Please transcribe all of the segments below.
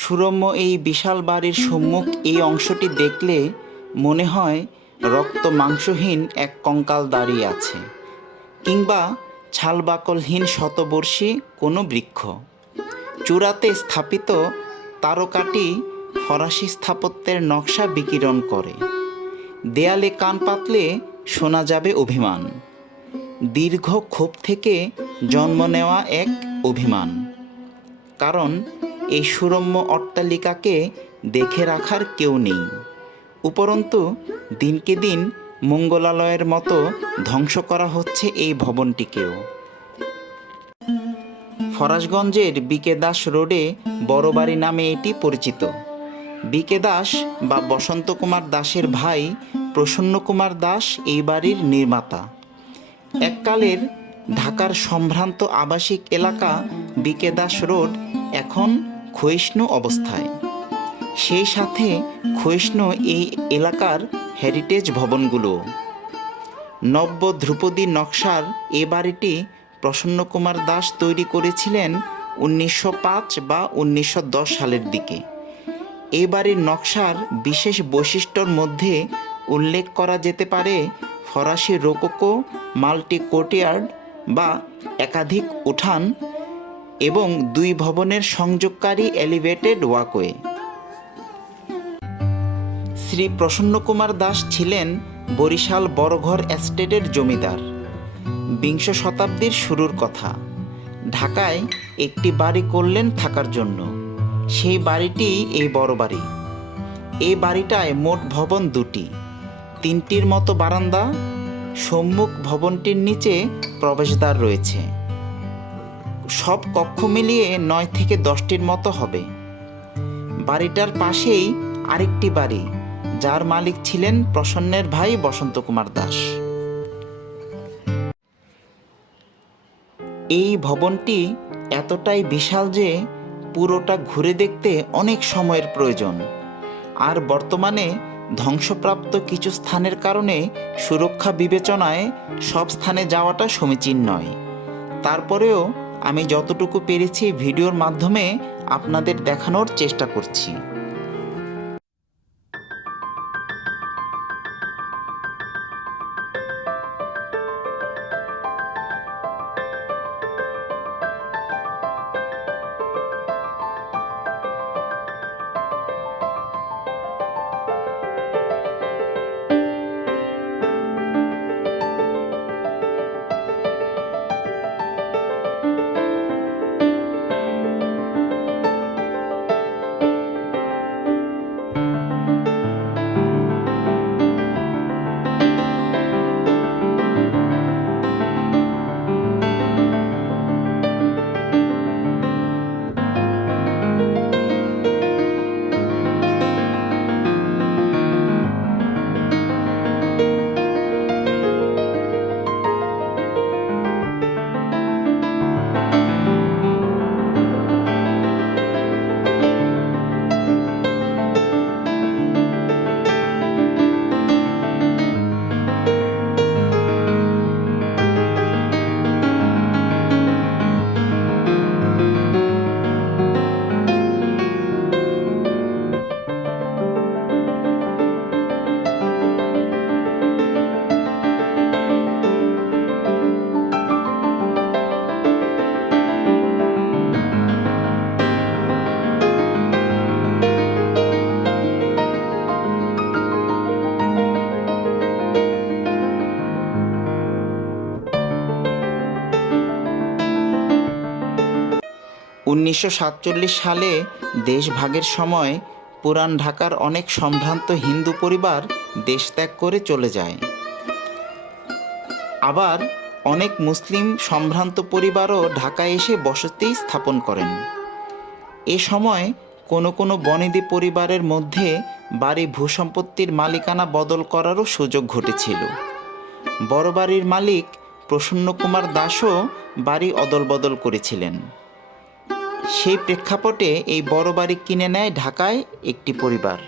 সুরম্য এই বিশাল বাড়ির সম্মুখ এই অংশটি দেখলে মনে হয় রক্ত মাংসহীন এক কঙ্কাল দাঁড়িয়ে আছে, কিংবা ছালবাকলহীন শতবর্ষী কোনো বৃক্ষ। চূড়াতে স্থাপিত তারকাটি ফরাসি স্থাপত্যের নকশা বিকিরণ করে। দেয়ালে কান পাতলে শোনা যাবে অভিমান। দীর্ঘ ক্ষোভ থেকে জন্ম নেওয়া এক অভিমান। কারণ এই সুরম্য অট্টালিকাকে দেখে রাখার কেউ নেই। উপরন্তু, দিনকে দিন মঙ্গলালয়ের মতো ধ্বংস করা হচ্ছে এই ভবনটিকেও। ফরাসগঞ্জের বিকে দাস রোডে বড়বাড়ি নামে এটি পরিচিত। বিকে দাস বা বসন্ত কুমার দাসের ভাই প্রসন্ন কুমার দাস এই বাড়ির নির্মাতা। এককালের ঢাকার সম্ভ্রান্ত আবাসিক এলাকা বিকে দাস রোড এখন ক্ষয়িষ্ণু অবস্থায়। সেই সাথে ক্ষয়িষ্ণু এই এলাকার হেরিটেজ ভবনগুলো। নব্য ধ্রুপদী নকশার এ বাড়িটি প্রসন্ন কুমার দাস তৈরি করেছিলেন উনিশশো পাঁচ বা উনিশশো দশ সালের দিকে। এ বাড়ির নকশার বিশেষ বৈশিষ্ট্যর মধ্যে উল্লেখ করা যেতে পারে ফরাসি রোকোকো মাল্টি কোর্টিয়ার্ড বা একাধিক উঠান এবং দুই ভবনের সংযোগকারী এলিভেটেড ওয়াকওয়ে। শ্রী প্রসন্নকুমার দাস ছিলেন বরিশাল বড়ঘর এস্টেটের জমিদার। বিংশ শতাব্দীর শুরুর কথা। ঢাকায় একটি বাড়ি করলেন থাকার জন্য। সেই বাড়িটি এই বড় বাড়ি। এই বাড়িটায় মোট ভবন দুটি। তিনটির মতো বারান্দা। সম্মুখ ভবনটির নিচে প্রবেশদ্বার রয়েছে। সব কক্ষ মিলিয়ে নয় থেকে দশটির মতো হবে। বাড়িটার পাশেই আরেকটি বাড়ি, যার মালিক ছিলেন প্রসন্নের ভাই বসন্ত কুমার দাস। এই ভবনটি এতটাই বিশাল যে পুরোটা ঘুরে দেখতে অনেক সময়ের প্রয়োজন। আর বর্তমানে ধ্বংসপ্রাপ্ত কিছু স্থানের কারণে সুরক্ষা বিবেচনায় সব স্থানে যাওয়াটা সমীচীন নয়। তারপরেও আমি যতটুকু পেরেছি ভিডিওর মাধ্যমে আপনাদের দেখানোর চেষ্টা করছি। উনিশশো সাতচল্লিশ সালে দেশভাগের সময় পুরান ঢাকার অনেক সম্ভ্রান্ত হিন্দু পরিবার দেশ ত্যাগ করে চলে যায়। আবার অনেক মুসলিম সম্ভ্রান্ত পরিবারও ঢাকায় এসে বসতি স্থাপন করেন। এ সময় কোনো কোনো বনেদি পরিবারের মধ্যে বাড়ি ভূসম্পত্তির মালিকানা বদল করারও সুযোগ ঘটেছিল। বড় বাড়ির মালিক প্রসন্ন কুমার দাসও বাড়ি অদল বদল করেছিলেন। সেই প্রেক্ষাপটে এই বড় বাড়ি কিনে নেয় ঢাকায় একটি পরিবার।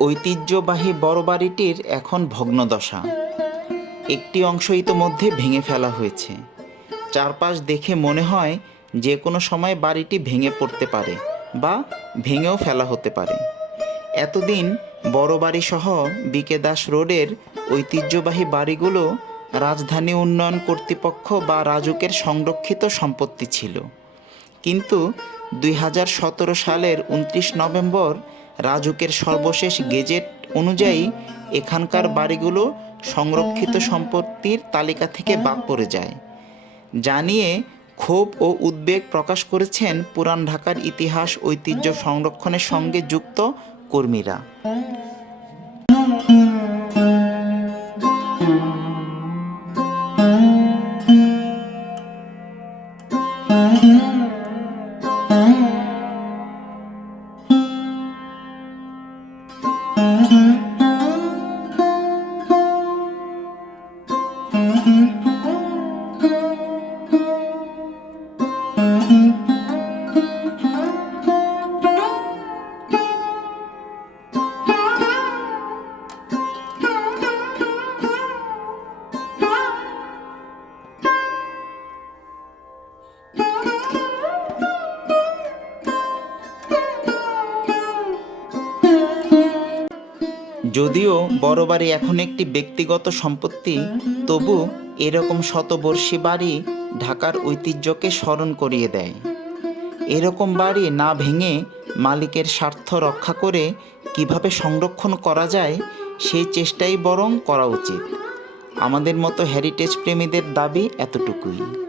ঐতিহ্যবাহী বড় বাড়িটির এখন ভগ্নদশা। একটি অংশ ইতোমধ্যে ভেঙে ফেলা হয়েছে। চারপাশ দেখে মনে হয় যে কোনো সময় বাড়িটি ভেঙে পড়তে পারে বা ভেঙেও ফেলা হতে পারে। এতদিন বড় বাড়ি সহ বিকে দাস রোডের ঐতিহ্যবাহী বাড়িগুলো রাজধানী উন্নয়ন কর্তৃপক্ষ বা রাজুকের সংরক্ষিত সম্পত্তি ছিল। কিন্তু দুই হাজার সতেরো সালের উনত্রিশ নভেম্বর রাজুকের সর্বশেষ গেজেট অনুযায়ী এখানকার বাড়িগুলো সংরক্ষিত সম্পত্তির তালিকা থেকে বাদ পড়ে যায়। জানিয়ে ক্ষোভ ও উদ্বেগ প্রকাশ করেছেন পুরান ঢাকার ইতিহাস ঐতিহ্য সংরক্ষণের সঙ্গে যুক্ত কর্মীরা। Mm-hmm. যদিও বড় বাড়ি এখন একটি ব্যক্তিগত সম্পত্তি, তবু এরকম শতবর্ষী বাড়ি ঢাকার ঐতিহ্যকে স্মরণ করিয়ে দেয়। এরকম বাড়ি না ভেঙে মালিকের স্বার্থ রক্ষা করে কীভাবে সংরক্ষণ করা যায় সেই চেষ্টাই বরং করা উচিত। আমাদের মতো হেরিটেজ প্রেমীদের দাবি এতটুকুই।